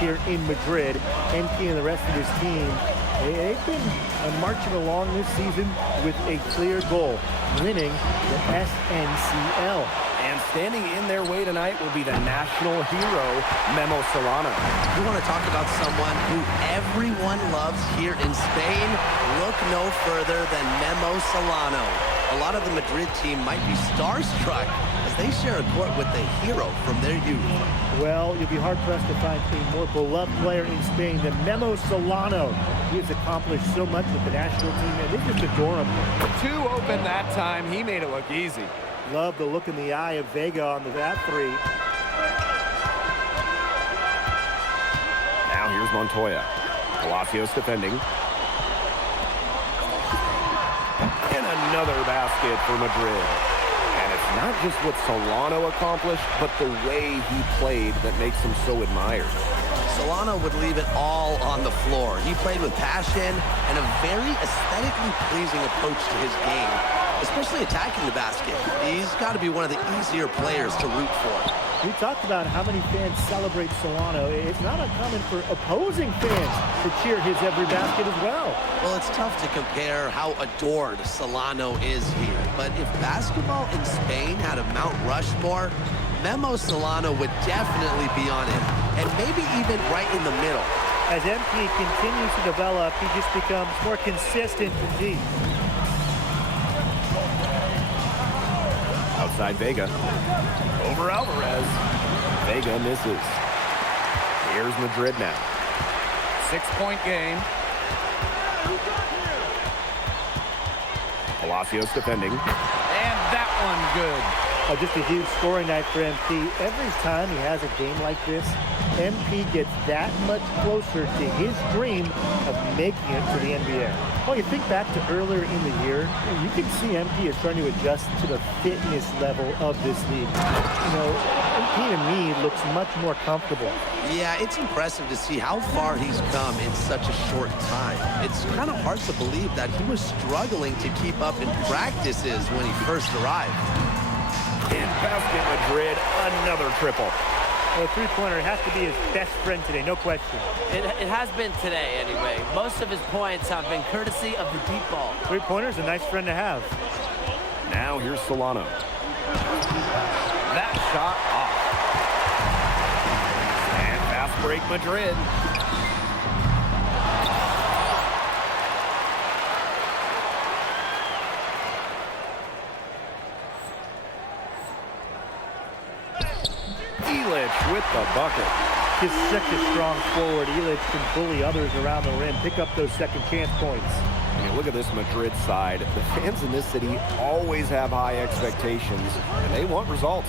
here in Madrid. MP and the rest of his team, they've been marching along this season with a clear goal, winning the SNCL. And standing in their way tonight will be the national hero, Memo Solano. You want to talk about someone who everyone loves here in Spain? Look no further than Memo Solano. A lot of the Madrid team might be starstruck as they share a court with the hero from their youth. Well, you'll be hard-pressed to find a more beloved player in Spain than Memo Solano. He has accomplished so much with the national team, and they just adore him. Too open that time. He made it look easy. Love the look in the eye of Vega on that three. Now here's Montoya. Palacios defending. And another basket for Madrid. And it's not just what Solano accomplished, but the way he played that makes him so admired. Solano would leave it all on the floor. He played with passion and a very aesthetically pleasing approach to his game, especially attacking the basket. He's got to be one of the easier players to root for. We talked about how many fans celebrate Solano. It's not uncommon for opposing fans to cheer his every basket as well. Well, it's tough to compare how adored Solano is here. But if basketball in Spain had a Mount Rushmore, Memo Solano would definitely be on it, and maybe even right in the middle. As MP continues to develop, he just becomes more consistent and deep. Outside Vega. Over Alvarez. Vega misses. Here's Madrid now. 6-point game. Palacios defending. And that one good. Just a huge scoring night for MP. Every time he has a game like this, MP gets that much closer to his dream of making it to the NBA. Well, you think back to earlier in the year, you can see MP is starting to adjust to the fitness level of this league. You know, MP to me looks much more comfortable. Yeah, it's impressive to see how far he's come in such a short time. It's kind of hard to believe that he was struggling to keep up in practices when he first arrived. In basket Madrid, another triple. Well, a three-pointer has to be his best friend today, no question. It has been today, anyway. Most of his points have been courtesy of the deep ball. Three-pointer's a nice friend to have. Now here's Solano. That shot off. And fast break Madrid. Elic with the bucket. He's such a strong forward. Elic can bully others around the rim, pick up those second chance points. I mean, look at this Madrid side. The fans in this city always have high expectations, and they want results.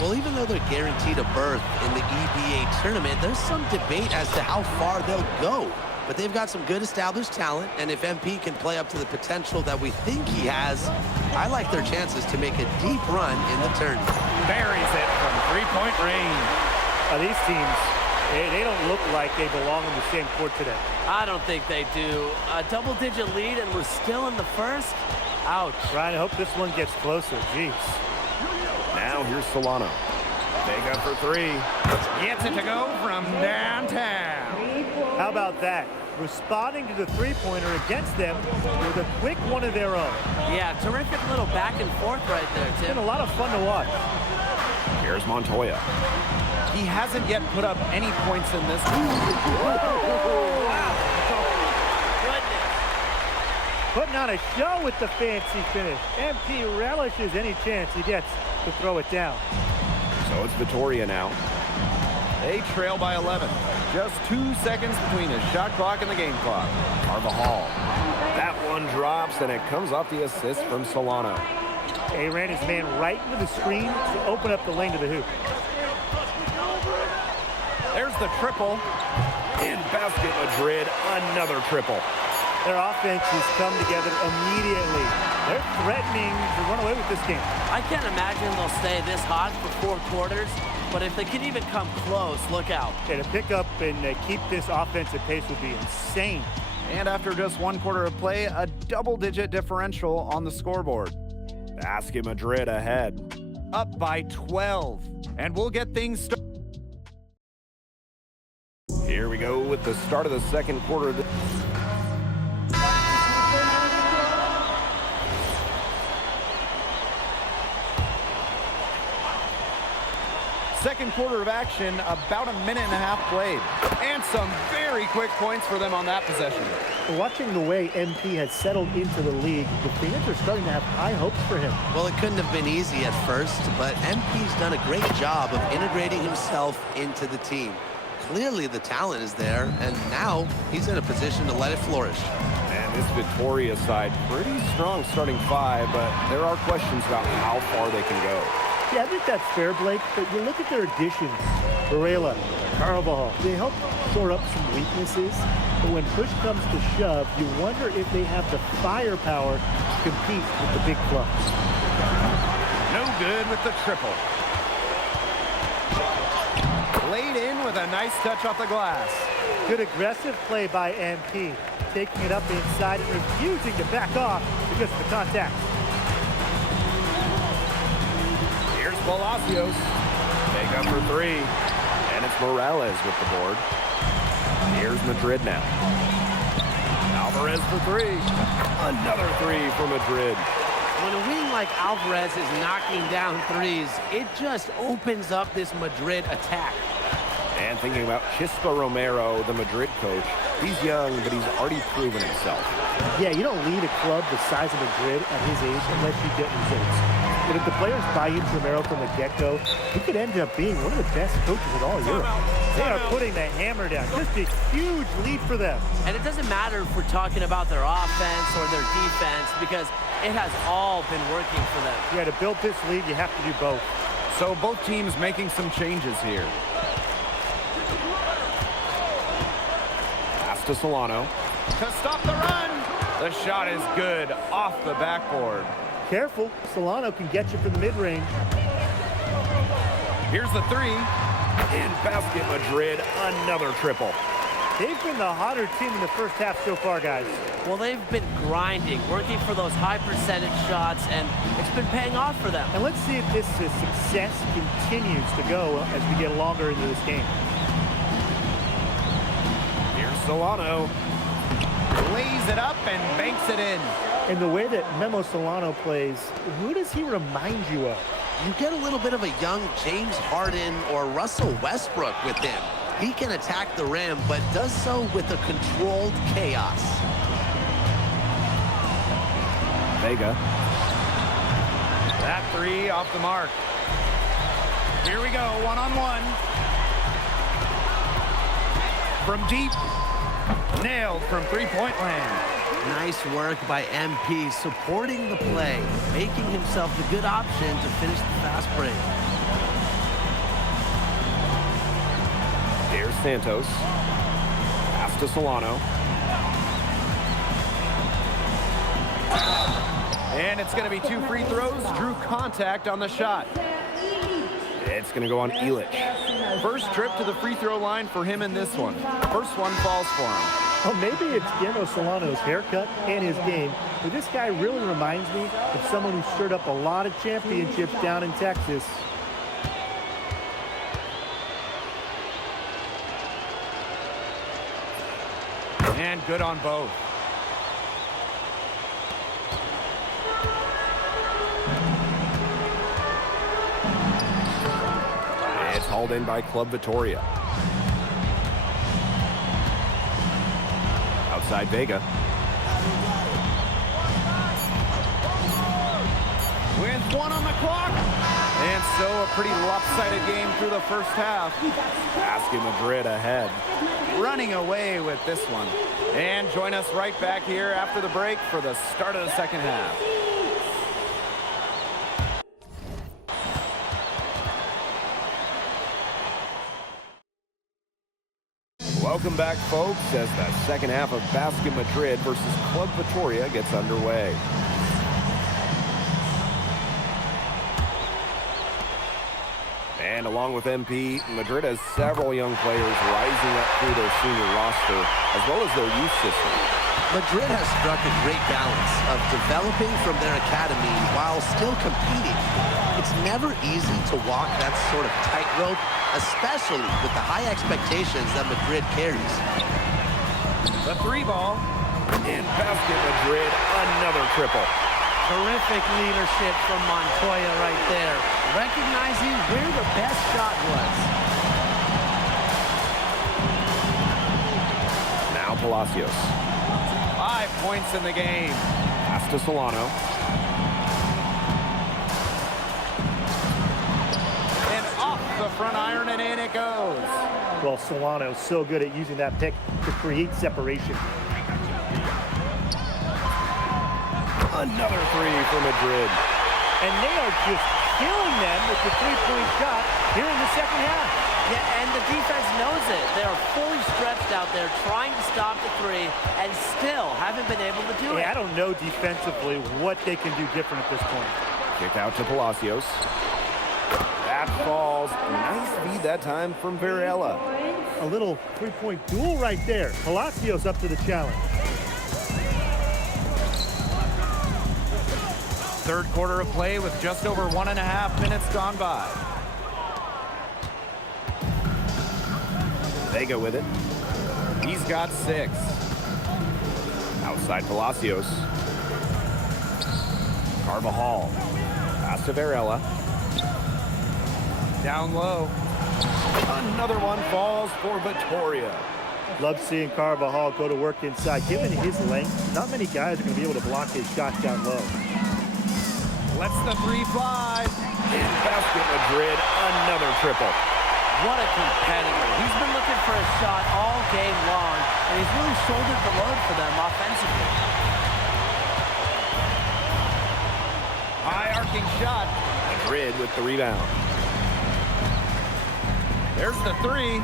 Well, even though they're guaranteed a berth in the EBA tournament, there's some debate as to how far they'll go. But they've got some good established talent, and if MP can play up to the potential that we think he has, I like their chances to make a deep run in the tournament. Buries it from three-point range. These teams, they don't look like they belong on the same court today. I don't think they do. A double-digit lead, and we're still in the first? Ouch. Ryan, I hope this one gets closer. Jeez. Now here's Solano. Vega for three. Gets it to go from downtown. How about that? Responding to the three-pointer against them with a quick one of their own. Yeah, terrific little back and forth right there, It's Tim. been a lot of fun to watch. Here's Montoya. He hasn't yet put up any points in this. Putting on a show with the fancy finish. MP relishes any chance he gets to throw it down. So it's Vitoria now. They trail by 11. Just 2 seconds between the shot clock and the game clock. Carvajal. That one drops, and it comes off the assist from Solano. He ran his man right into the screen to open up the lane to the hoop. There's the triple. In basket Madrid, another triple. Their offenses come together immediately. They're threatening to run away with this game. I can't imagine they'll stay this hot for 4 quarters, but if they can even come close, look out. Yeah, to pick up and keep this offensive pace would be insane. And after just 1 quarter of play, a double-digit differential on the scoreboard. Basket Madrid ahead. Up by 12. And we'll get things started. Here we go with the start of the second quarter. Second quarter of action, about a minute and a half played. And some very quick points for them on that possession. Watching the way MP has settled into the league, the fans are starting to have high hopes for him. Well, it couldn't have been easy at first, but MP's done a great job of integrating himself into the team. Clearly the talent is there, and now he's in a position to let it flourish. And this Victoria side, pretty strong starting five, but there are questions about how far they can go. Yeah, I think that's fair, Blake, but you look at their additions. Varela, Carvajal, they help shore up some weaknesses, but when push comes to shove, you wonder if they have the firepower to compete with the big clubs. No good with the triple. Laid in with a nice touch off the glass. Good aggressive play by MP, taking it up inside and refusing to back off because of the contact. Here's Palacios. Take up for three. And it's Morales with the board. Here's Madrid now. Alvarez for three. Another three for Madrid. When a wing like Alvarez is knocking down threes, it just opens up this Madrid attack. And thinking about Chispa Romero, the Madrid coach. He's young, but he's already proven himself. Yeah, you don't lead a club the size of Madrid at his age unless you get results. But if the players buy into Romero from the get-go, he could end up being one of the best coaches in all Europe. They are putting the hammer down. Just a huge lead for them. And it doesn't matter if we're talking about their offense or their defense, because it has all been working for them. Yeah, to build this lead, you have to do both. So both teams making some changes here. Pass to Solano. To stop the run. The shot is good off the backboard. Careful, Solano can get you from the mid-range. Here's the three. In basket Madrid, another triple. They've been the hotter team in the first half so far, guys. Well, they've been grinding, working for those high percentage shots, and it's been paying off for them. And let's see if this success continues to go as we get longer into this game. Here's Solano. Lays it up and banks it in. And the way that Memo Solano plays, who does he remind you of? You get a little bit of a young James Harden or Russell Westbrook with him. He can attack the rim, but does so with a controlled chaos. Vega. That three off the mark. Here we go, one-on-one. From deep. Nailed from three-point land. Nice work by MP, supporting the play, making himself the good option to finish the fast break. Here's Santos. Pass to Solano. And it's going to be two free throws. Drew contact on the shot. It's going to go on Illich. First trip to the free throw line for him in this one. First one falls for him. Well, maybe it's Guillermo Solano's haircut and his game, but this guy really reminds me of someone who stirred up a lot of championships down in Texas. And good on both. It's hauled in by Club Vitoria. Outside Vega. With one on the clock. And so a pretty lopsided game through the first half. Basket Madrid ahead. Running away with this one. And join us right back here after the break for the start of the second half. Welcome back, folks, as the second half of Basket Madrid versus Club Vitoria gets underway. And along with MP, Madrid has several young players rising up through their senior roster, as well as their youth system. Madrid has struck a great balance of developing from their academy while still competing. It's never easy to walk that sort of tightrope, especially with the high expectations that Madrid carries. The 3 ball. In basket Madrid, another triple. Terrific leadership from Montoya right there, recognizing where the best shot was. Now Palacios. 5 points in the game. Pass to Solano. And off the front iron, and in it goes. Well, Solano's so good at using that pick to create separation. Another 3 for Madrid. And they are just killing them with the three-point shot here in the second half. Yeah, and the defense knows it. They are fully stretched out there trying to stop the 3 and still haven't been able to do it. I don't know defensively what they can do different at this point. Kick out to Palacios. That falls. Nice feed that time from Varela. A little three-point duel right there. Palacios up to the challenge. Third quarter of play with just over 1.5 minutes gone by. Vega with it. He's got 6. Outside Palacios. Carvajal. Pass to Varela. Down low. Another one falls for Vitoria. Love seeing Carvajal go to work inside. Given his length, not many guys are going to be able to block his shot down low. Lets the 3 fly. In basket Madrid, another triple. What a competitor. He's been looking for a shot all game long, and he's really shouldered the load for them offensively. High arcing shot. Madrid with the rebound. There's the 3.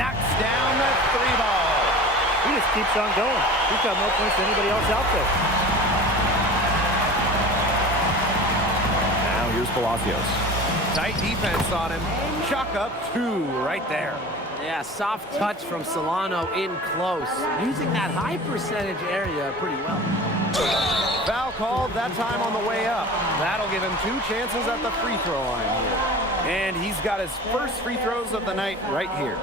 Knocks down the 3 ball. He just keeps on going. He's got more points than anybody else out there. Now here's Palacios. Tight defense on him. Chalk up 2 right there. Yeah, soft touch from Solano in close, using that high percentage area pretty well. Foul called that time on the way up. That'll give him 2 chances at the free throw line here. And he's got his first free throws of the night right here.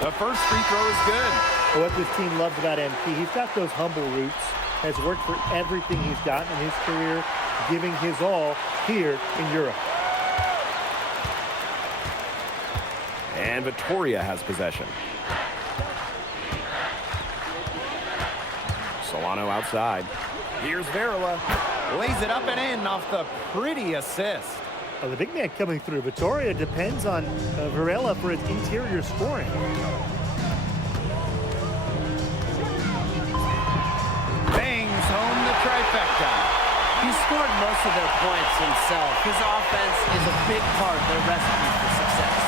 The first free throw is good. What this team loves about MP, he's got those humble roots, has worked for everything he's gotten in his career, giving his all here in Europe. And Vitoria has possession. Solano outside. Here's Varela. Lays it up and in off the pretty assist. Well, the big man coming through. Vitoria depends on Varela for his interior scoring. Bangs home the trifecta. He scored most of their points himself. His offense is a big part of their recipe for success.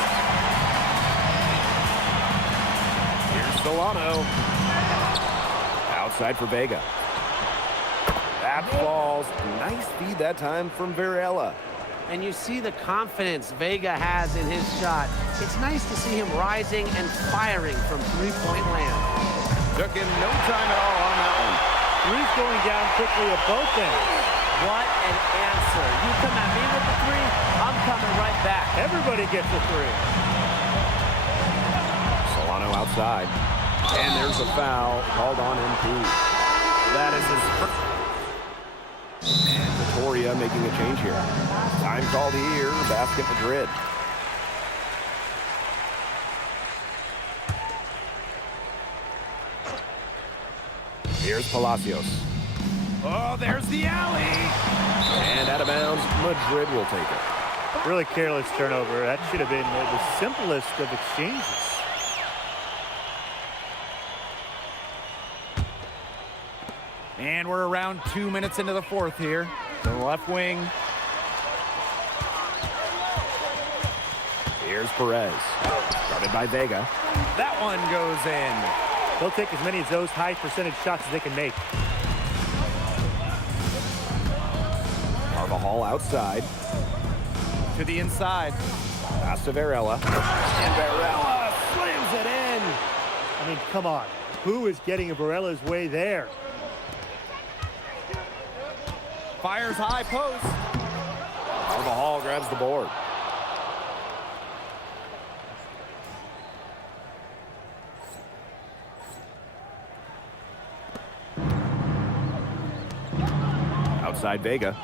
Here's Solano. Outside for Vega. That falls. Nice feed that time from Varela. And you see the confidence Vega has in his shot. It's nice to see him rising and firing from three-point land. Took him no time at all on that one. Three's going down quickly at both ends. What an answer. You come at me with the 3, I'm coming right back. Everybody gets a 3. Solano outside. And there's a foul called on MP. That is his first. And Vitoria making a change here. Time called here, basket Madrid. Here's Palacios. Oh, there's the alley. And out of bounds, Madrid will take it. Really careless turnover. That should have been the simplest of exchanges. And we're around 2 minutes into the fourth here. The left wing. Here's Perez. Guarded by Vega. That one goes in. They'll take as many of those high percentage shots as they can make. Carvajal outside. To the inside. Pass to Varela. And Varela slams it in. I mean, come on. Who is getting Varela's way there? Fires high post. Carvajal grabs the board. Outside Vega.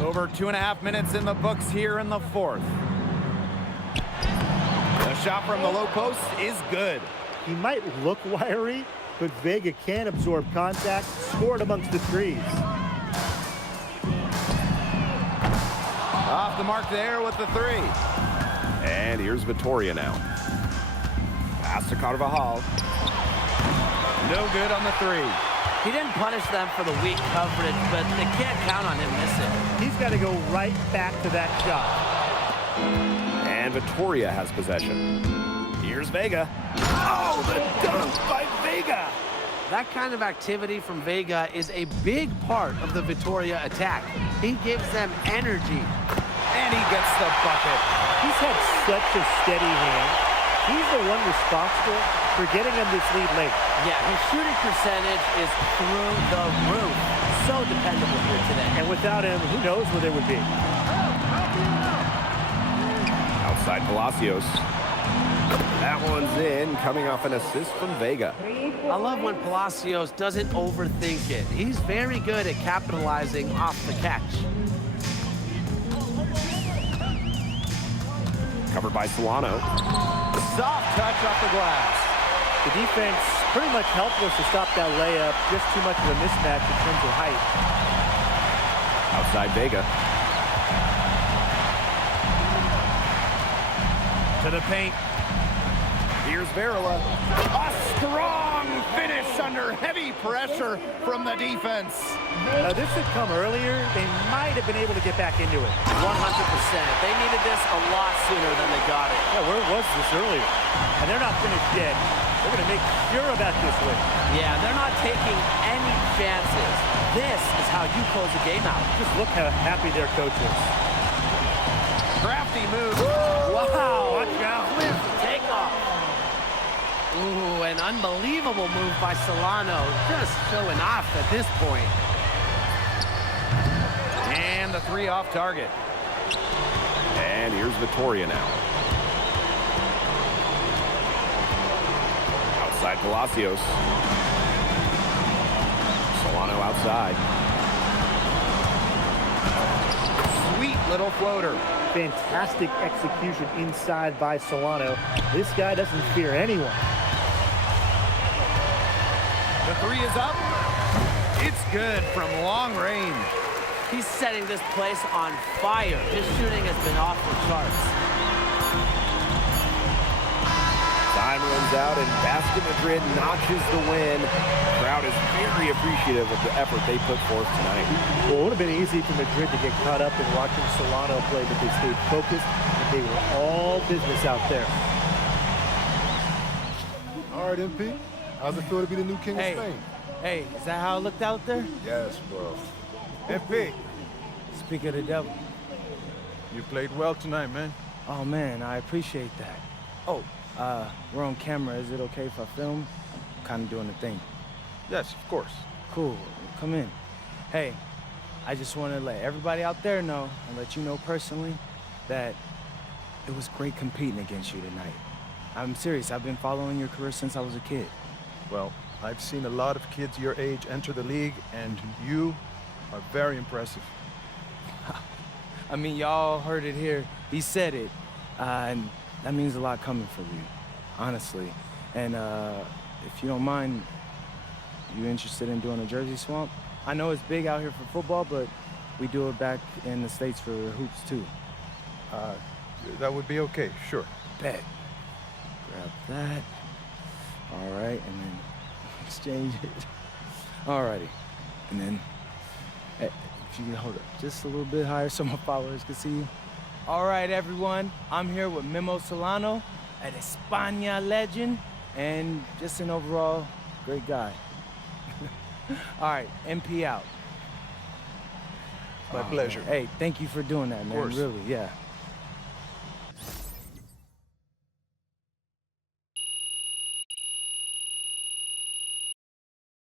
Over 2.5 minutes in the books here in the fourth. The shot from the low post is good. He might look wiry, but Vega can absorb contact, scored amongst the threes. Off the mark there with the three. And here's Vitoria now. Pass to Carvajal. No good on the three. He didn't punish them for the weak coverage, but they can't count on him missing. He's got to go right back to that shot. And Vitoria has possession. Here's Vega. Oh, the dunk by Vega. That kind of activity from Vega is a big part of the Vitoria attack. He gives them energy. And he gets the bucket. He's had such a steady hand. He's the one responsible for getting them this lead late. Yeah, his shooting percentage is through the roof. So dependable here today. And without him, who knows where they would be. Outside Palacios. That one's in, coming off an assist from Vega. I love when Palacios doesn't overthink it. He's very good at capitalizing off the catch. Covered by Solano. Soft touch off the glass. The defense pretty much helpless to stop that layup. Just too much of a mismatch in terms of height. Outside Vega. To the paint. Here's Varela. A strong finish under heavy pressure from the defense. This had come earlier. They might have been able to get back into it. 100%. They needed this a lot sooner than they got it. Yeah, where was this earlier? And they're not finished yet. They're going to make sure about this win. Yeah, they're not taking any chances. This is how you close a game out. Just look how happy their coach is. Crafty move. Wow. Watch out. Take off. Ooh, an unbelievable move by Solano. Just showing off at this point. And the three off target. And here's Vitoria now. Outside Palacios. Solano outside. Sweet little floater. Fantastic execution inside by Solano. This guy doesn't fear anyone. The three is up. It's good from long range. He's setting this place on fire. His shooting has been off the charts. Time runs out and Basket Madrid notches the win. The crowd is very appreciative of the effort they put forth tonight. Well, it would have been easy for Madrid to get caught up in watching Solano play, but they stayed focused and they were all business out there. All right, MP. How's it feel to be the new king of Spain? Hey, is that how it looked out there? Yes, bro. MP, Speak of the devil. you played well tonight, man. Oh, man, I appreciate that. Oh, we're on camera. Is it okay if I film? I'm kind of doing the thing. Yes, of course. Cool. Come in. Hey, I just want to let everybody out there know and let you know personally that it was great competing against you tonight. I'm serious. I've been following your career since I was a kid. Well, I've seen a lot of kids your age enter the league, and you are very impressive. I mean, y'all heard it here. He said it. And that means a lot coming from you, honestly. And if you don't mind, you interested in doing a jersey swamp? I know it's big out here for football, but we do it back in the States for hoops, too. That would be okay, sure. Bet. Grab that. All right, and then exchange it. Alrighty. And then, if you can hold it just a little bit higher so my followers can see you. All right, everyone. I'm here with Memo Solano, an España legend, and just an overall great guy. All right, MP out. My pleasure. Hey, thank you for doing that, man. course. Really, yeah.